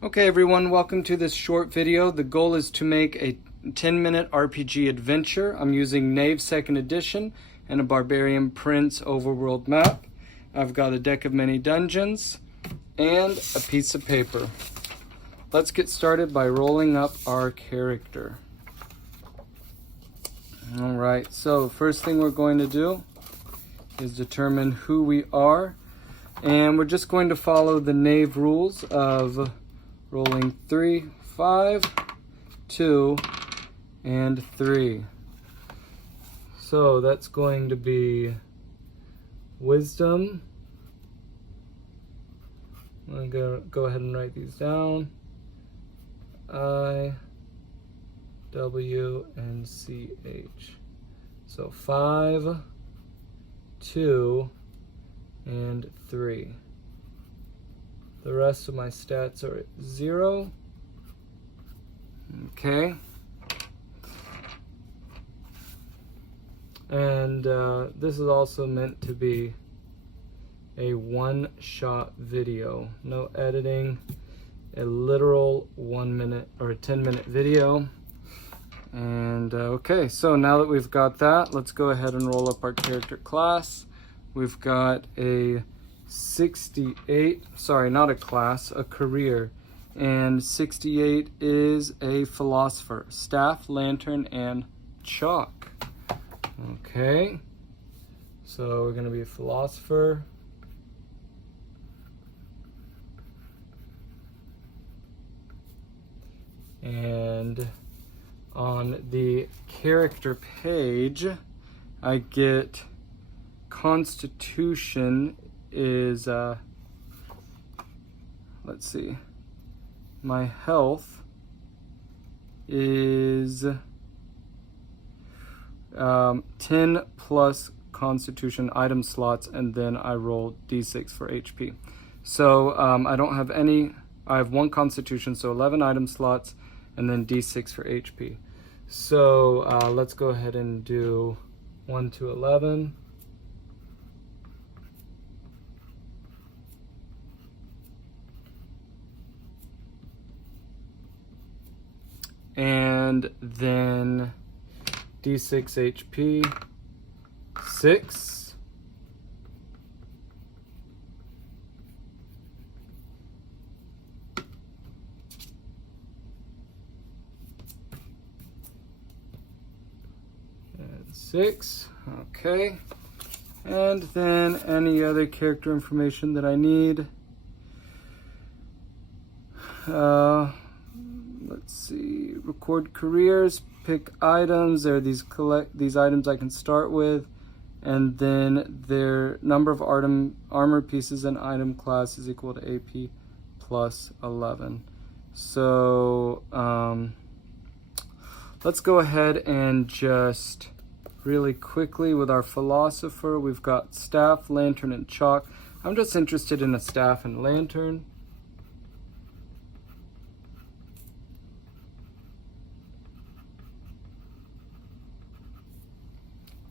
Okay everyone, welcome to this short video. The goal is to make a 10-minute RPG adventure. I'm using Knave 2nd edition and a Barbarian Prince overworld map. I've got a deck of many dungeons and a piece of paper. Let's get started by rolling up our character. Alright, so first thing we're going to do is determine who we are. And we're just going to follow the Knave rules of rolling 3, 5, 2, and 3. So that's going to be wisdom. I'm going to go ahead and write these down. I, W, and C, H. So 5, 2, and 3. The rest of my stats are at 0. Okay. And this is also meant to be a one-shot video. No editing. A literal 1 minute or a 10-minute video. And okay, so now that we've got that, let's go ahead and roll up our character class. We've got a 68, sorry, not a class, a career. And 68 is a philosopher. Staff, lantern, and chalk. Okay. So we're going to be a philosopher. And on the character page, I get Constitution is, let's see, my health is 10 plus Constitution item slots, and then I roll d6 for HP. So I don't have any, I have 1 Constitution, so 11 item slots, and then d6 for HP. So let's go ahead and do 1 to 11. And then d6 HP, 6. And 6, okay. And then any other character information that I need. Let's see, record careers, pick items. There are these items I can start with, and then their number of armor pieces and item class is equal to AP plus 11. So let's go ahead and just really quickly with our philosopher, we've got staff, lantern, and chalk. I'm just interested in a staff and lantern.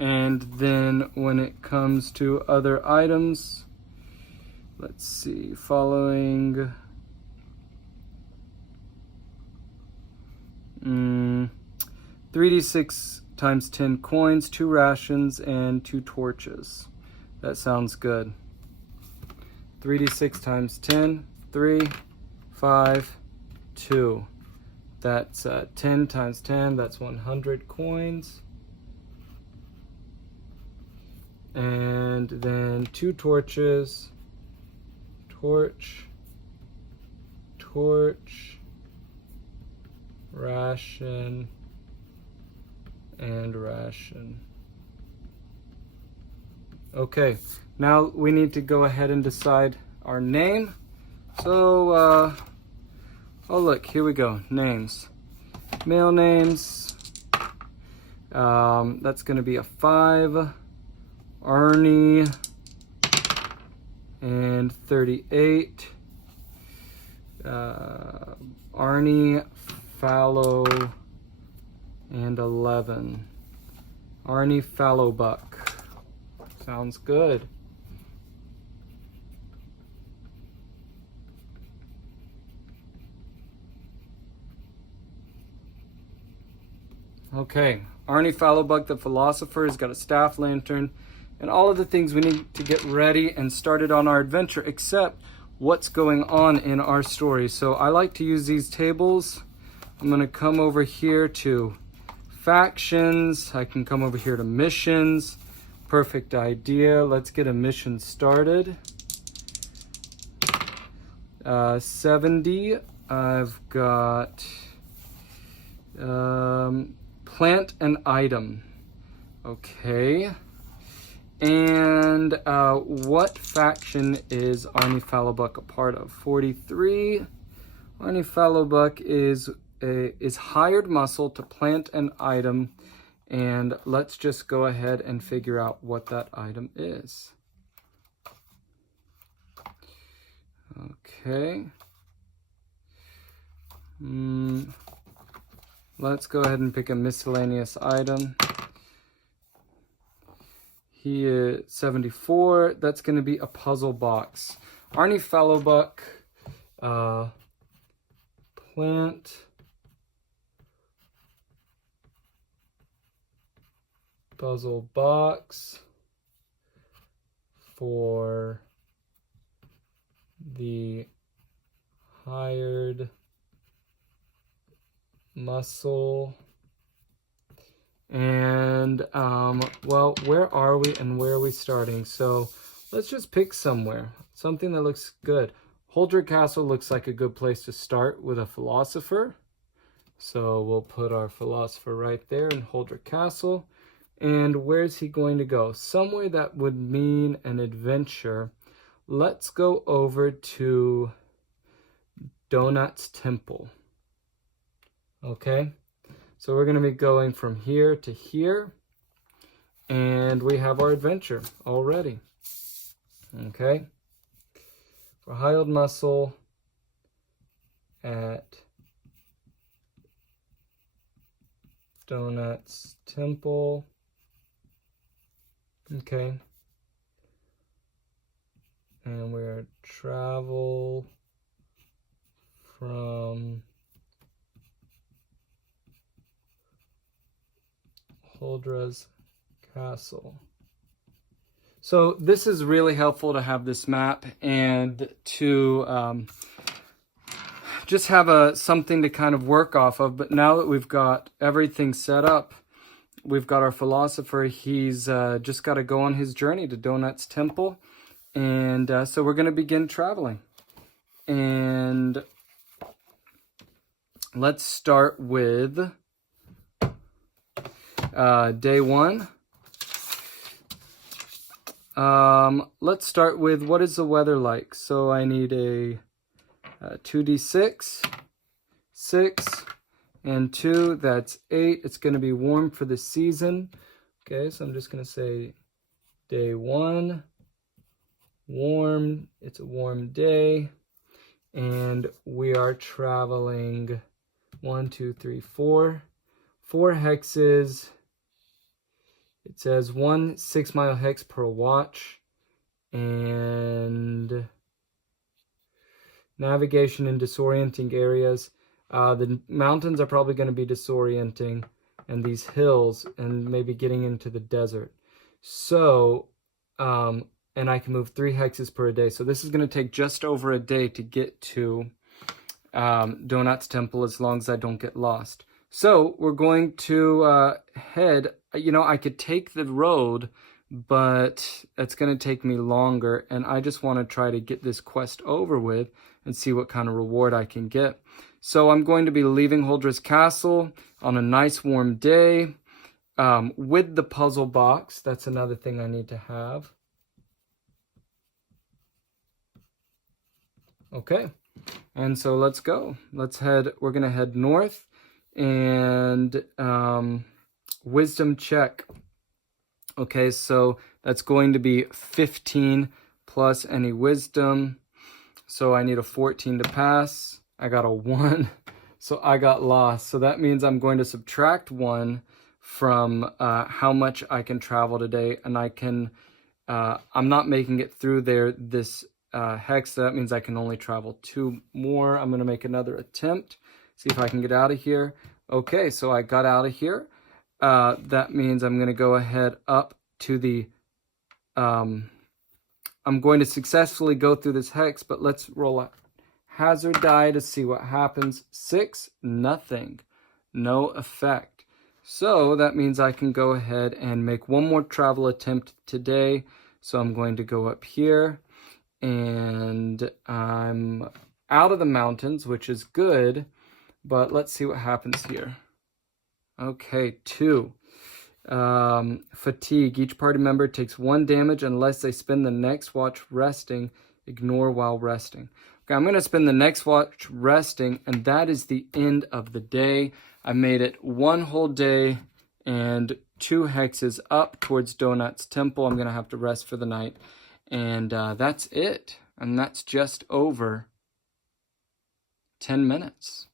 And then when it comes to other items, let's see, following 3d6 times 10 coins, 2 rations, and 2 torches. That sounds good. 3d6 times 10, 3, 5, 2. That's 10 times 10, that's 100 coins. And then 2 torches, torch, ration, and ration. Okay, now we need to go ahead and decide our name. So, oh look, here we go, names. Male names, that's gonna be a 5. Arnie and 38. Arnie, Fallow, and 11. Arnie Fallowbuck. Sounds good. Okay, Arnie Fallowbuck the Philosopher has got a staff lantern and all of the things we need to get ready and started on our adventure, except what's going on in our story. So I like to use these tables. I'm gonna come over here to factions. I can come over here to missions. Perfect idea. Let's get a mission started. 70, I've got plant an item. Okay. And what faction is Arnie Fallowbuck a part of? 43. Arnie Fallowbuck is hired muscle to plant an item, and let's just go ahead and figure out what that item is. Okay. Let's go ahead and pick a miscellaneous item. He is 74. That's going to be a puzzle box. Arnie Fallowbuck, plant puzzle box for the hired muscle. And well, where are we and where are we starting? So let's just pick somewhere, something that looks good. Holdred Castle looks like a good place to start with a philosopher, so we'll put our philosopher right there in Holdred Castle. And where's he going to go? Somewhere that would mean an adventure. Let's go over to Donut's Temple. Okay, so we're going to be going from here to here, and we have our adventure already. Okay, for hired muscle at Donut's Temple. Okay, and we're travel from Holdred's Castle. So this is really helpful to have this map and to just have something to kind of work off of. But now that we've got everything set up, we've got our philosopher. He's just got to go on his journey to Donut's Temple. And so we're going to begin traveling. And let's start with day one. Let's start with, what is the weather like? So I need a 2d6, 6, and 2. That's 8. It's going to be warm for the season. Okay, so I'm just going to say day 1, warm. It's a warm day. And we are traveling 1, 2, 3, 4. 4 hexes. It says 1 6-mile hex per watch, and navigation in disorienting areas. The mountains are probably going to be disorienting, and these hills, and maybe getting into the desert. So, and I can move 3 hexes per day. So this is going to take just over a day to get to Donut's Temple, as long as I don't get lost. So we're going to head, I could take the road, but it's going to take me longer, and I just want to try to get this quest over with and see what kind of reward I can get. So I'm going to be leaving Holdred's Castle on a nice warm day with the puzzle box. That's another thing I need to have. Okay, and so let's go. We're going to head north. And wisdom check. Okay, so that's going to be 15 plus any wisdom. So I need a 14 to pass. I got a 1, so I got lost. So that means I'm going to subtract 1 from how much I can travel today. And I can, I'm not making it through this hex. So that means I can only travel 2 more. I'm going to make another attempt. See if I can get out of here. Okay, so I got out of here. that means I'm going to go ahead up to the, I'm going to successfully go through this hex, but let's roll a hazard die to see what happens. 6, nothing, no effect. So that means I can go ahead and make one more travel attempt today. So I'm going to go up here, and I'm out of the mountains, which is good, but let's see what happens here. Okay, 2. Fatigue. Each party member takes 1 damage unless they spend the next watch resting. Ignore while resting. Okay, I'm going to spend the next watch resting, and that is the end of the day. I made it 1 whole day and 2 hexes up towards Donut's temple. I'm going to have to rest for the night, and that's it. And that's just over 10 minutes.